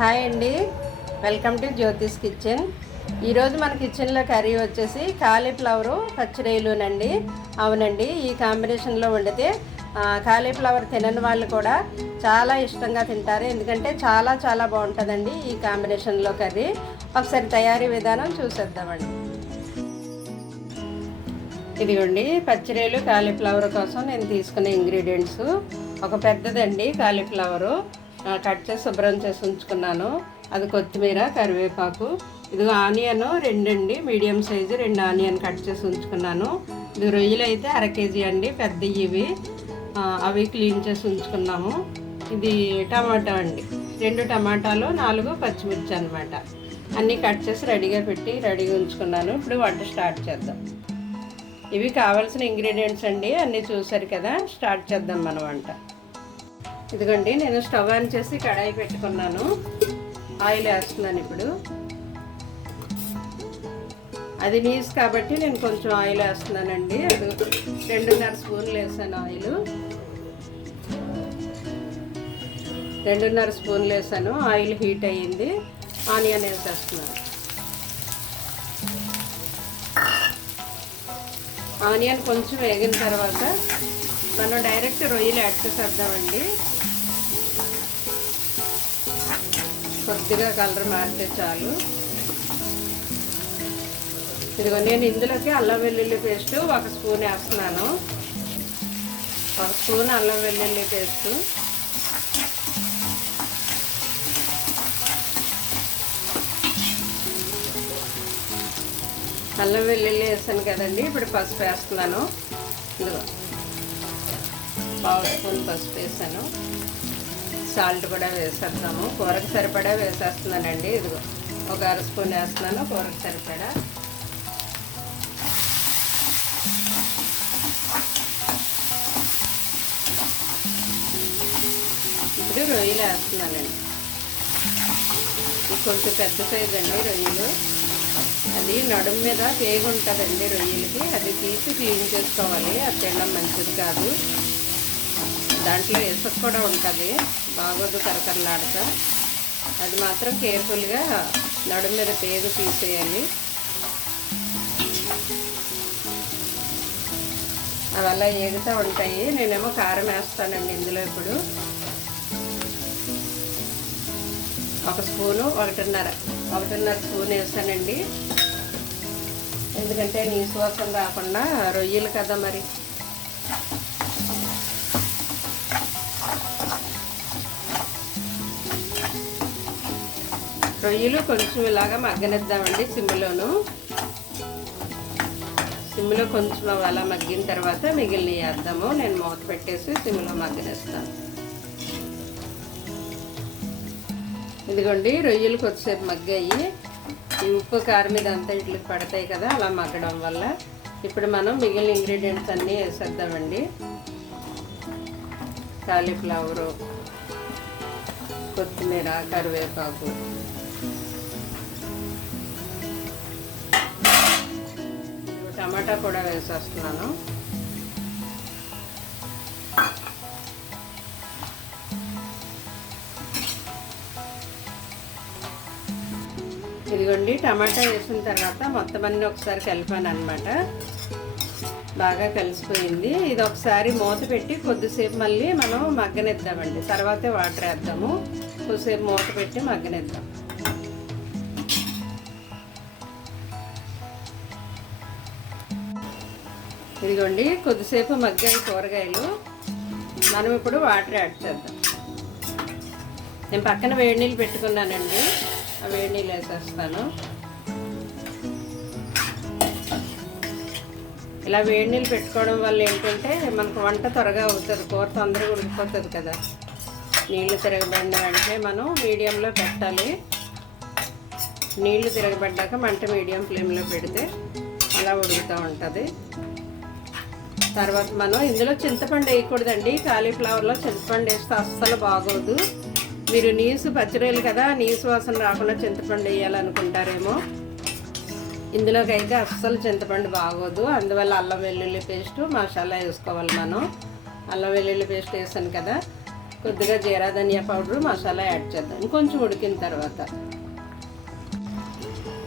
Hi అండి. Welcome to Jyothish kitchen. ఈరోజు మన కిచెన్లో కర్రీ వచ్చేసి కాలీఫ్లవరు పచ్చిరేలునండి అవునండి ఈ కాంబినేషన్లో వండితే కాలీఫ్లవర్ తినని వాళ్ళు కూడా చాలా ఇష్టంగా తింటారు. ఎందుకంటే చాలా చాలా బాగుంటుందండి ఈ కాంబినేషన్లో కర్రీ. ఒకసారి తయారీ విధానం చూసేద్దామండి. ఇదిగోండి పచ్చిరేలు కాలీఫ్లవర్ కోసం నేను తీసుకునే ఇంగ్రీడియంట్స్. ఒక పెద్దదండి కాలీఫ్లవరు. కట్ చేసి శుభ్రం చేసి ఉంచుకున్నాను. అది కొత్తిమీర కరివేపాకు. ఇదిగో ఆనియన్ రెండండి మీడియం సైజు రెండు ఆనియన్ కట్ చేసి ఉంచుకున్నాను. ఇది రొయ్యలు అయితే అర కేజీ అండి పెద్ద ఇవి. అవి క్లీన్ చేసి ఉంచుకున్నాము. ఇది టమాటా అండి. రెండు టమాటాలు నాలుగు పచ్చిమిర్చి అనమాట అన్నీ కట్ చేసి రెడీగా పెట్టి రెడీగా ఉంచుకున్నాను. ఇప్పుడు వంట స్టార్ట్ చేద్దాం. ఇవి కావాల్సిన ఇంగ్రీడియంట్స్ అండి అన్నీ చూసారు కదా స్టార్ట్ చేద్దాం మన వంట. ఇదిగోండి నేను స్టవ్ ఆన్ చేసి కడాయి పెట్టుకున్నాను. ఆయిల్ వేస్తున్నాను ఇప్పుడు. అది నీస్ కాబట్టి నేను కొంచెం ఆయిల్ వేస్తున్నానండి. అది రెండున్నర స్పూన్లు వేసాను ఆయిల్. రెండున్నర స్పూన్లు వేసాను. ఆయిల్ హీట్ అయ్యింది. ఆనియన్ వేసేస్తున్నాను. ఆనియన్ కొంచెం వేగిన తర్వాత మనం డైరెక్ట్ రొయ్యలు యాడ్ చేసేద్దామండి. కొద్దిగా కలర్ మారితే చాలు. ఇదిగో నేను ఇందులోకి అల్లం వెల్లుల్లి పేస్ట్ ఒక స్పూన్ వేస్తున్నాను. ఒక స్పూన్ అల్లం వెల్లుల్లి పేస్ట్. అల్లం వెల్లుల్లి వేసాను కదండి ఇప్పుడు పసుపు వేస్తున్నాను. ఇదిగో పావు స్పూన్ పసుపు వేసాను. సాల్ట్ కూడా వేసేస్తాము. కూరకు సరిపడా వేసేస్తున్నానండి. ఇదిగో ఒక అర స్పూన్ వేస్తున్నాను. కూరకు సరిపడా. ఇప్పుడు రొయ్యలు వేస్తున్నానండి. ఇది కొంచెం పెద్ద సైజ్ అండి రొయ్యలు. అది నడుము మీద పేగు ఉంటుందండి రొయ్యలకి. అది తీసి క్లీన్ చేసుకోవాలి. అది తినడం మంచిది కాదు. దాంట్లో ఇసుక కూడా ఉంటుంది. బాగోదు కరకరలాడక అది మాత్రం కేర్ఫుల్గా నడుము మీద పేగు తీసేయాలి. అవి అలా ఏగుతూ ఉంటాయి నేనేమో కారం వేస్తానండి ఇందులో ఇప్పుడు. ఒక స్పూను ఒకటిన్నర ఒకటిన్నర స్పూన్ వేస్తానండి ఎందుకంటే నీ సువాసన రాకుండా రొయ్యలు కదా మరి. రొయ్యలు కొంచెం ఇలాగా మగ్గనిద్దామండి సిమ్లోను. సిమ్లో కొంచెం అలా మగ్గిన తర్వాత మిగిలిన వేద్దాము. నేను మూత పెట్టేసి సిమ్లో మగ్గనిస్తాను. ఇదిగోండి రొయ్యలు కొద్దిసేపు మగ్గాయి. ఈ ఉప్పు కారం మీద అంతా ఇట్లకి పడతాయి కదా అలా మగ్గడం వల్ల. ఇప్పుడు మనం మిగిలిన ఇంగ్రీడియంట్స్ అన్నీ వేసేద్దామండి. కాలీఫ్లవరు కొత్తిమీర కరివేపాకు. టమాటా కూడా వేసేస్తున్నాను. ఇదిగోండి టమాటా వేసిన తర్వాత మొత్తం అన్నీ ఒకసారి కలిపాను అనమాట బాగా కలిసిపోయింది. ఇది ఒకసారి మూత పెట్టి కొద్దిసేపు మళ్ళీ మనం మగ్గనిద్దామండి. తర్వాతే వాటర్ వేద్దాము. కొద్దిసేపు మూత పెట్టి మగ్గనిద్దాం. ఇదిగోండి కొద్దిసేపు మగ్గాయి కూరగాయలు. మనం ఇప్పుడు వాటర్ యాడ్ చేద్దాం. నేను పక్కన వేడి నీళ్ళు పెట్టుకున్నానండి. ఆ వేడి నీళ్ళు వేసేస్తాను. ఇలా వేడి నీళ్ళు పెట్టుకోవడం వల్ల ఏంటంటే మనకు వంట త్వరగా అవుతుంది కూర తొందరగా ఉడికిపోతుంది కదా. నీళ్ళు తిరగబడిన వెంటనే మనం మీడియంలో పెట్టాలి. నీళ్ళు తిరగబడ్డాక మంట మీడియం ఫ్లేమ్లో పెడితే అలా ఉడుకుతూ ఉంటుంది. తర్వాత మనం ఇందులో చింతపండు వేయకూడదండి. కాలీఫ్లవర్లో చింతపండు వేస్తే అస్సలు బాగోదు. మీరు నీసు పచ్చిరొయ్యలు కదా నీసు వాసన రాకుండా చింతపండు వేయాలనుకుంటారేమో. ఇందులోకి అయితే అస్సలు చింతపండు బాగోదు. అందువల్ల అల్లం వెల్లుల్లి పేస్ట్ మసాలా వేసుకోవాలి మనం. అల్లం వెల్లుల్లి పేస్ట్ వేసాను కదా. కొద్దిగా జీరా ధనియా పౌడర్ మసాలా యాడ్ చేద్దాం. ఇంకొంచెం ఉడికిన తర్వాత.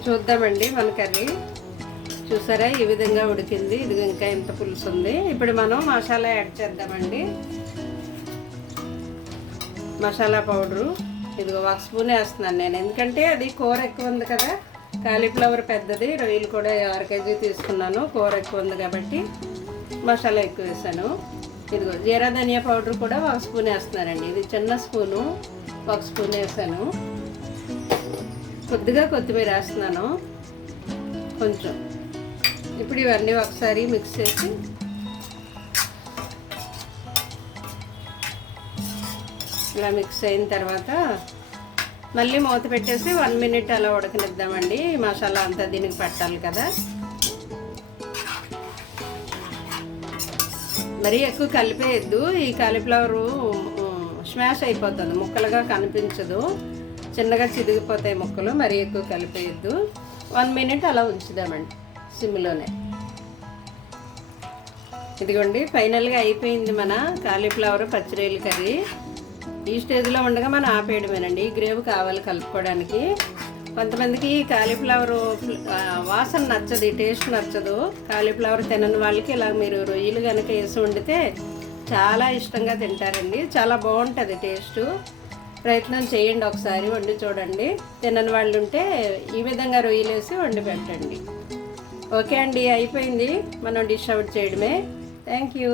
చూద్దామండి మన కర్రీ. చూసారా? ఈ విధంగా ఉడికింది. ఇది ఇంకా ఎంత పులుసు ఉంది. ఇప్పుడు మనం మసాలా యాడ్ చేద్దామండి. మసాలా పౌడరు. ఇదిగో ఒక స్పూన్ వేస్తున్నాను నేను. ఎందుకంటే అది కూర ఎక్కువ ఉంది కదా. కాలీఫ్లవర్ పెద్దది. రొయ్యలు కూడా ఆరు కేజీ తీసుకున్నాను. కూర ఎక్కువ ఉంది కాబట్టి మసాలా ఎక్కువ వేసాను ఇదిగో జీరా ధనియా పౌడర్ కూడా ఒక స్పూన్ వేస్తున్నానండి. ఇది చిన్న స్పూను. ఒక స్పూన్ వేసాను కొద్దిగా కొత్తిమీర వేస్తున్నాను. కొంచెం. ఇప్పుడు ఇవన్నీ ఒకసారి మిక్స్ చేసి ఇలా మిక్స్ అయిన తర్వాత మళ్ళీ మూత పెట్టేసి వన్ మినిట్ అలా ఉడకనిద్దామండి. మసాలా అంతా దీనికి పట్టాలి కదా. మరీ ఎక్కువ కలిపేయద్దు. ఈ కాలీఫ్లవరు స్మాష్ అయిపోతుంది. ముక్కలుగా కనిపించదు. చిన్నగా చిదిగిపోతాయి ముక్కలు మరీ ఎక్కువ కలిపేయద్దు. వన్ మినిట్ అలా ఉంచుదామండి. సిమ్లోనే. ఇదిగోండి ఫైనల్గా అయిపోయింది మన కాలీఫ్లవర్ పచ్చిరేలు కర్రీ. ఈ స్టేజ్లో ఉండగా మనం ఆపేయడమేనండి. ఈ గ్రేవ్ కావాలి కలుపుకోవడానికి. కొంతమందికి కాలీఫ్లవర్ వాసన నచ్చదు టేస్ట్ నచ్చదు. కాలీఫ్లవర్ తినని వాళ్ళకి ఇలా మీరు రొయ్యలు కనుక వేసి వండితే చాలా ఇష్టంగా తింటారండి. చాలా బాగుంటుంది టేస్ట్. ప్రయత్నం చేయండి ఒకసారి వండి చూడండి. తినని వాళ్ళు ఉంటే ఈ విధంగా రొయ్యలు వేసి వండి పెట్టండి. ఓకే అండి అయిపోయింది. మనం డిష్ అవుట్ చేయడమే. Thank you